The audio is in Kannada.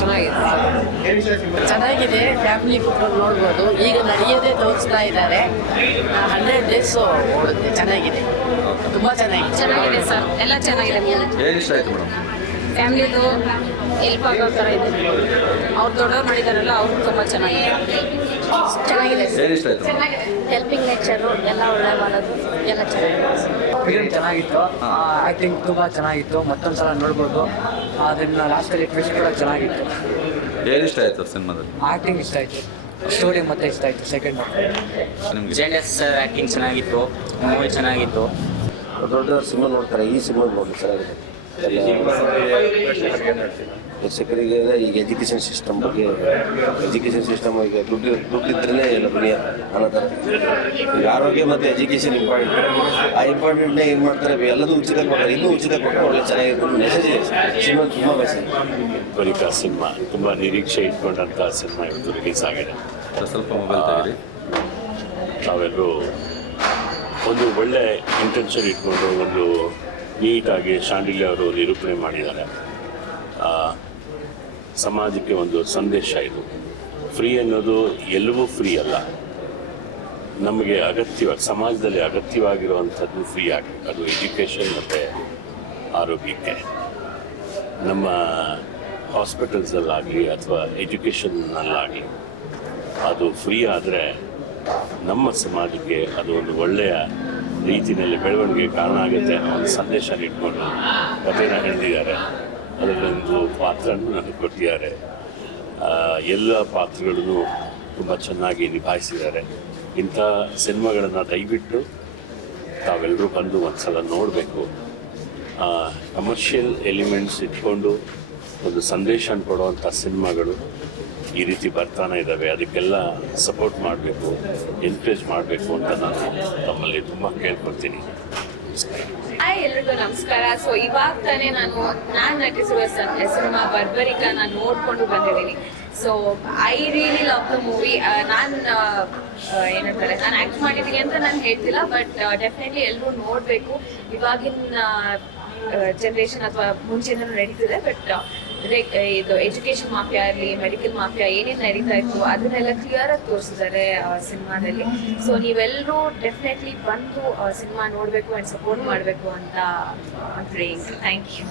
ಚೆನ್ನಾಗಿದೆ. ಚೆನ್ನಾಗಿದೆ ಫ್ಯಾಮಿಲಿ ಫೋಟೋ ನೋಡ್ಬೋದು. ಈಗ ನಡೆಯೋದೇ ತೋರಿಸ್ತಾ ಇದ್ದಾರೆ. ಹಂಡ್ರೆಡ್ ಡೇಸ್ ಓಡುತ್ತೆ ಚೆನ್ನಾಗಿದೆ. ತುಂಬ ಚೆನ್ನಾಗಿದೆ. ಚೆನ್ನಾಗಿದೆ ಸರ್ ಎಲ್ಲ ಚೆನ್ನಾಗಿದೆ. ಏನು ಇಷ್ಟ ಆಯ್ತು ಮೇಡಮ್? ಫ್ಯಾಮಿಲಿದು ಹೆಲ್ಪ್ ಆಗೋ ಥರ ಇದೆ. ಅವ್ರು ದೊಡ್ಡವ್ರು ಮಾಡಿದಾರಲ್ಲ ಅವ್ರು ತುಂಬ ಚೆನ್ನಾಗಿದೆ. ಚೆನ್ನಾಗಿದೆ ಏನು ಇಷ್ಟ ಆಯ್ತು ಹೆಲ್ಪಿಂಗ್ ನೇಚರು ಎಲ್ಲ ಒಳ್ಳೆ ಮಾಡೋದು ಎಲ್ಲ ಚೆನ್ನಾಗಿದೆ. ಫಿಲ್ಮ್ ಚೆನ್ನಾಗಿತ್ತು. ಆ್ಯಕ್ಟಿಂಗ್ ತುಂಬ ಚೆನ್ನಾಗಿತ್ತು. ಮತ್ತೊಂದು ಸಲ ನೋಡ್ಬೋದು. ಅದನ್ನ ಲಾಸ್ಟಲ್ಲಿ ಟ್ವಿಸ್ಟ್ ಕೂಡ ಚೆನ್ನಾಗಿತ್ತು. ಏನು ಇಷ್ಟ ಆಯ್ತು ಸಿನಿಮಾದಲ್ಲಿ? ಆ್ಯಕ್ಟಿಂಗ್ ಇಷ್ಟ ಆಯಿತು. ಸ್ಟೋರಿ ಮತ್ತೆ ಇಷ್ಟ ಆಯಿತು ಸೆಕೆಂಡ್ ನಿಮಗೆ? ಜೆಂಡಸ್ ಸರ್ ಆ್ಯಕ್ಟಿಂಗ್ ಚೆನ್ನಾಗಿತ್ತು. ಮೂವಿ ಚೆನ್ನಾಗಿತ್ತು. ದೊಡ್ಡ ಸಿನಿಮಾ ನೋಡ್ತಾರೆ ಈ ಸಿನಿಮಾ ನೋಡಿ ಚೆನ್ನಾಗಿದೆ ಶಿಕ್ಷಕರಿಗೆ ಈಗ ಎಜುಕೇಷನ್ ಸಿಸ್ಟಮ್ ಬಗ್ಗೆ ಎಜುಕೇಷನ್ ಸಿಸ್ಟಮ್ ಈಗ ದುಡ್ಡು ದುಡ್ಡಿದ್ರೇ ಎಲ್ಲ ದುನಿಯಾ ಅನ್ನೋ ಥರ ಈಗ ಆರೋಗ್ಯ ಮತ್ತು ಎಜುಕೇಷನ್ ಇಂಪಾರ್ಟೆಂಟ್ ಆ ಇಂಪಾರ್ಟೆಂಟ್ನ ಏನು ಮಾಡ್ತಾರೆ? ಎಲ್ಲದೂ ಉಚಿತ ಕೊಡ್ತಾರೆ. ಇನ್ನೂ ಉಚಿತ ಕೊಟ್ಟರೆ ಒಳ್ಳೆ ಚೆನ್ನಾಗಿರುತ್ತೆ ಮೆಸೇಜ್ ಇದೆ. ಸಿನಿಮಾ ತುಂಬ ಮೆಸೇಜ್ ಬಳಿಕ ಸಿನಿಮಾ ತುಂಬ ನಿರೀಕ್ಷೆ ಇಟ್ಕೊಂಡಂಥ ಸಿನಿಮಾ ಇವತ್ತು ರಿಲೀಸ್ ಆಗಿದೆ. ಸ್ವಲ್ಪ ಮೊಬೈಲ್ ತೆಗೀರಿ. ನಾವೆಲ್ಲರೂ ಒಂದು ಒಳ್ಳೆ ಇಂಟೆನ್ಷನ್ ಇಟ್ಕೊಂಡು ಒಂದು ನೀಟಾಗಿ ಶಾಂಡಿಲ್ಯ ಅವರು ನಿರೂಪಣೆ ಮಾಡಿದ್ದಾರೆ. ಸಮಾಜಕ್ಕೆ ಒಂದು ಸಂದೇಶ ಇದು. ಫ್ರೀ ಅನ್ನೋದು ಎಲ್ಲವೂ ಫ್ರೀ ಅಲ್ಲ. ನಮಗೆ ಅಗತ್ಯವಾಗಿ ಸಮಾಜದಲ್ಲಿ ಅಗತ್ಯವಾಗಿರುವಂಥದ್ದು ಫ್ರೀ ಆಗಿ, ಅದು ಎಜುಕೇಷನ್ ಮತ್ತು ಆರೋಗ್ಯಕ್ಕೆ. ನಮ್ಮ ಹಾಸ್ಪಿಟಲ್ಸಲ್ಲಾಗಲಿ ಅಥವಾ ಎಜುಕೇಷನ್ನಲ್ಲಾಗಲಿ ಅದು ಫ್ರೀ ಆದರೆ ನಮ್ಮ ಸಮಾಜಕ್ಕೆ ಅದು ಒಂದು ಒಳ್ಳೆಯ ರೀತಿಯಲ್ಲಿ ಬೆಳವಣಿಗೆ ಕಾರಣ ಆಗುತ್ತೆ ಅನ್ನೋ ಒಂದು ಸಂದೇಶ ಇಟ್ಕೊಂಡು ಕಥೆನ ಹೇಳಿದ್ದಾರೆ ಅದರಲ್ಲೊಂದು ಪಾತ್ರನೂ ನನಗೆ ಕೊಟ್ಟಿದ್ದಾರೆ. ಎಲ್ಲ ಪಾತ್ರಗಳನ್ನು ತುಂಬ ಚೆನ್ನಾಗಿ ನಿಭಾಯಿಸಿದ್ದಾರೆ. ಇಂಥ ಸಿನಿಮಾಗಳನ್ನು ದಯವಿಟ್ಟು ತಾವೆಲ್ಲರೂ ಬಂದು ಒಂದು ಸಲ ನೋಡಬೇಕು ಕಮರ್ಷಿಯಲ್ ಎಲಿಮೆಂಟ್ಸ್ ಇಟ್ಕೊಂಡು ಒಂದು ಸಂದೇಶ ಕೊಡುವಂಥ ಸಿನಿಮಾಗಳು ಈ ರೀತಿ ಬರ್ತಾನೆ ಇದ್ದಾವೆ, ಅದಕ್ಕೆಲ್ಲ ಸಪೋರ್ಟ್ ಮಾಡಬೇಕು ಎನ್ಕರೇಜ್ ಮಾಡಬೇಕು ಅಂತ ನಾನು ತಮ್ಮಲ್ಲಿ ತುಂಬ ಕೇಳ್ಕೊಳ್ತೀನಿ. ಎಲ್ರಿಗೂ ನಮಸ್ಕಾರ. ಸೊ ಇವಾಗ ತಾನೇ ನಾನು ನಾನ್ ನಟಿಸಿರುವ ಸಿನಿಮಾ ಬರ್ಬರಿಕ ನಾನು ನೋಡ್ಕೊಂಡು ಬಂದಿದ್ದೀನಿ. So I really love the movie ನಾನು ಏನಂತಾರೆ ನಾನು ಆಕ್ಟ್ ಮಾಡಿದ್ದೀನಿ ಅಂತ ನಾನು ಹೇಳ್ತಿಲ್ಲ ಬಟ್ ಡೆಫಿನೆಟ್ಲಿ ಎಲ್ಲರೂ ನೋಡಬೇಕು. ಇವಾಗಿನ ಜನ್ರೇಷನ್ ಅಥವಾ ಮುಂಚೆನೂ ನಡೀತಿದೆ ಬಟ್ ಇದು ಎಜುಕೇಶನ್ ಮಾಫಿಯಾ ಇರಲಿ ಮೆಡಿಕಲ್ ಮಾಫಿಯಾ ಏನೇನು ನಡೀತಾ ಇತ್ತು, ಅದನ್ನೆಲ್ಲ ಕ್ಲಿಯರ್ ಆಗಿ ತೋರಿಸಿದ್ದಾರೆ ಸಿನಿಮಾದಲ್ಲಿ. ಸೊ ನೀವೆಲ್ಲರೂ ಡೆಫಿನೆಟ್ಲಿ ಬಂದು ಸಿನಿಮಾ ನೋಡಬೇಕು ಅಂಡ್ ಸಪೋರ್ಟ್ ಮಾಡಬೇಕು ಅಂತ ಥ್ಯಾಂಕ್ ಯು